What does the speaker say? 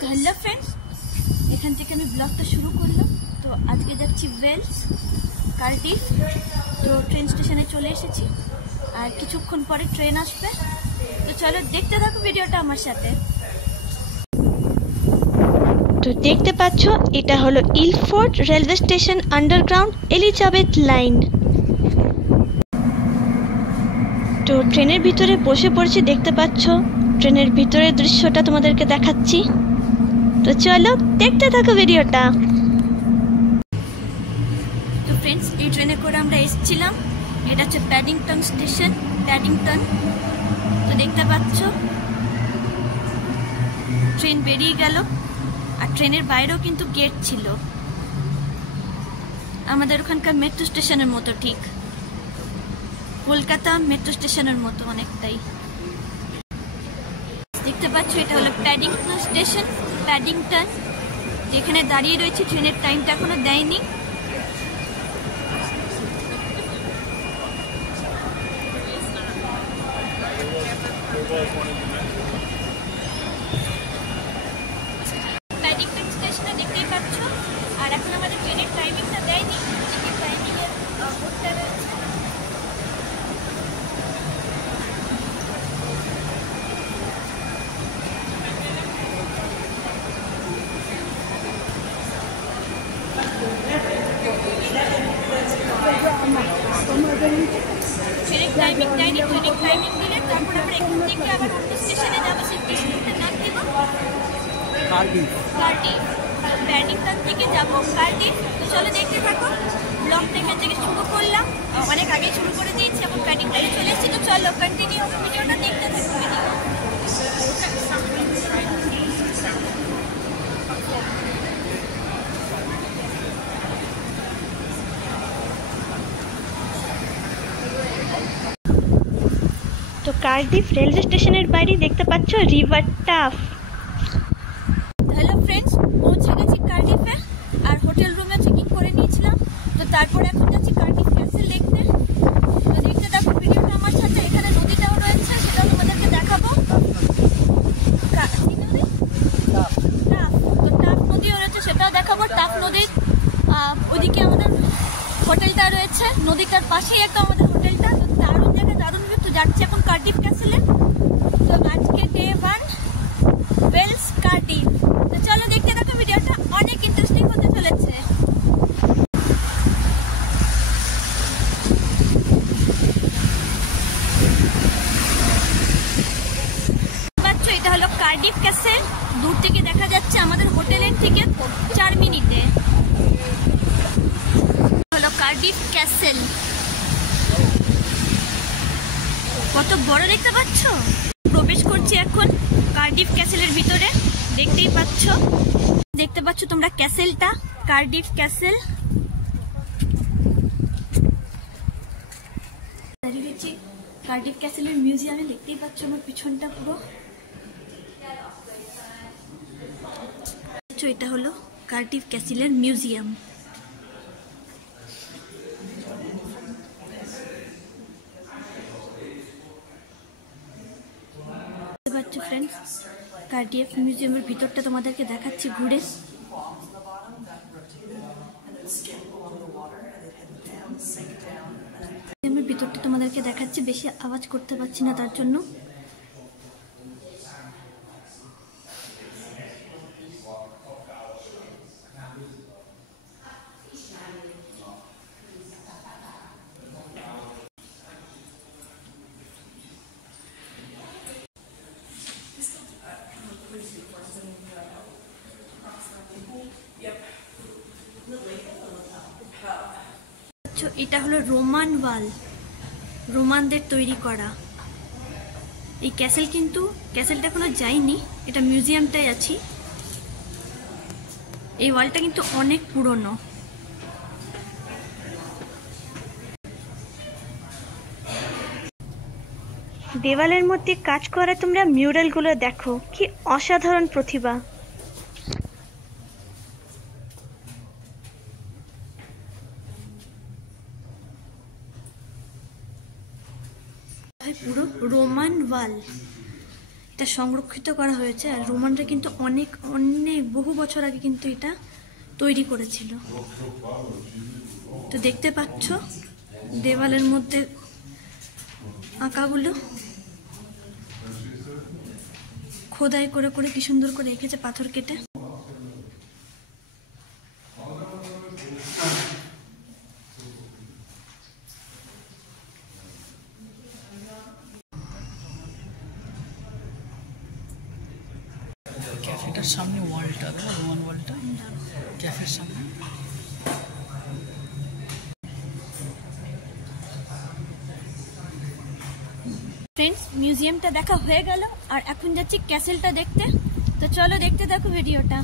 তো hello friends, এখান থেকে আমি ব্লগটা শুরু করলাম। তো আজকে যাচ্ছি ওয়েলস, কার্ডিফ। তো ট্রেন স্টেশনে চলে এসেছি, আর কিছুক্ষণ পরে ট্রেন আসবে। তো চলো দেখতে থাকো ভিডিওটা আমার সাথে। তো দেখতে পাচ্ছ, এটা হলো Ilford railway station underground Elizabeth line. তো ট্রেনের ভিতরে বসে পড়েছি, দেখতে পাচ্ছ ট্রেনের ভিতরের দৃশ্যটা তোমাদেরকে দেখাচ্ছি। তো চলো দেখতে থাকো ভিডিওটা। তো ফ্রেন্ডস, এই ট্রেনে করে আমরা এসেছিলাম। এটা হচ্ছে প্যাডিংটন স্টেশন, প্যাডিংটন। তো দেখতে পাচ্ছ ট্রেন বেরিয়ে গেল, আর ট্রেনের বাইরেও কিন্তু গেট ছিল, আমাদের ওখানকার মেট্রো স্টেশনের মতো, ঠিক কলকাতা মেট্রো স্টেশনের মতো অনেকটাই। দেখতে পাচ্ছ এটা হলো প্যাডিংটন স্টেশন, প্যাডিংটন। যেখানে দাঁড়িয়ে রয়েছে, ট্রেনের টাইমটা এখনো দেয়নি। প্যাডিংটন স্টেশনে দেখতেই পাচ্ছ, আর এখন আমাদের ট্রেনের টাইমিংটা দেয়নি। টাইমিংয়ের বোর্ডটা রয়েছে। ট্রেনের টাইমিং দেয়নি, ট্রেনের টাইমিং দিলে তারপর আমরা এখান থেকে আবার অন্য স্টেশনে যাবো। সেই স্টেশনটার নাম দেবো কার্ডিফ। প্যাডিংটন থেকে যাবো কার্ডিফ। তো চলো দেখতে থাকো, ব্লগটা এখান থেকে শুরু করলাম, অনেক আগে শুরু করে দিয়েছি, এখন প্যাডিংটনে চলে এসেছি। তো চলো কন্টিনিউ ভিডিওটা দেখতে থাকো। তো কার্ডিফ রেলওয়ে স্টেশনের বাইরে দেখতে পাচ্ছ রিভার টাফ। হ্যালো ফ্রেন্ডস, পৌঁছে গেছি কার্ডিফে, আর হোটেল রুমে চেকিং করে নিয়েছিলাম। তো তারপরে এখন যাচ্ছি কার্ডিফ ক্যাসেল দেখতে। তো দেখতে থাকো ভিডিওটা আমার সাথে। এখানে নদীটাও রয়েছে, সেটাও তোমাদেরকে দেখাবো। টাফ নদীও রয়েছে, সেটাও দেখাবো। টাফ নদীর ওইদিকে আমাদের হোটেলটা রয়েছে, নদীটার পাশেই একটা আমাদের হোটেলটা। তো দারুণ জায়গা, দারুণ ভিউ। তো যাচ্ছি এখন কার্ডিফ ক্যাসেলে। তো আজকে ডে 1 ওয়েলস কার্ডিফ। তো চলো দেখতে থাকো ভিডিওটা, অনেক ইন্টারেস্টিং হতে চলেছে। এটা হলো কার্ডিফ ক্যাসেল। দূর থেকে দেখা যাচ্ছে আমাদের হোটেলের থেকে 4 মিনিটে। হলো কার্ডিফ ক্যাসেল, কত বড় দেখতে পাচ্ছ। প্রবেশ করছি এখন কার্ডিফ ক্যাসেলের ভিতরে। দেখতেই পাচ্ছ, দেখতে পাচ্ছ তোমরা ক্যাসেলটা, কার্ডিফ ক্যাসেল। দাঁড়িয়ে রয়েছি কার্ডিফ ক্যাসেলের মিউজিয়ামে। দেখতেই পাচ্ছ আমার পিছনটা পুরো। এটা হলো কার্ডিফ ক্যাসেলের মিউজিয়াম। ফ্রেন্ডস, কার্ডিফ মিউজিয়ামের ভিতরটা তোমাদেরকে দেখাচ্ছি ঘুরে। মিউজিয়ামের ভিতরটা তোমাদেরকে দেখাচ্ছি, বেশি আওয়াজ করতে পারছি না তার জন্য। এটা হলো রোমান ওয়াল, রোমানদের তৈরি করা এই ক্যাসেল। কিন্তু ক্যাসেলটা এখনো যাইনি, এটা মিউজিয়ামটাই আছি। এই ওয়ালটা কিন্তু অনেক পুরনো। দেওয়ালের মধ্যে কাজ করা তোমরা মিউরালগুলো দেখো, কি অসাধারণ প্রতিভা। পুরো রোমান ওয়াল। এটা সংরক্ষিত করা হয়েছে। আর রোমানরা কিন্তু অনেক অনেক বহু বছর আগে কিন্তু এটা তৈরি করেছিল। তো দেখতে পাচ্ছ দেওয়ালের মধ্যে আঁকাগুলো খোদাই করে করে কি সুন্দর করে রেখেছে পাথর কেটে। ক্যাফেটার সামনে ওয়ালটা, রোমান ওয়ালটা ক্যাফের সামনে। ফ্রেন্ডস, মিউজিয়ামটা দেখা হয়ে গেল আর এখন যাচ্ছি ক্যাসেলটা দেখতে। তো চলো দেখতে থাকো ভিডিওটা।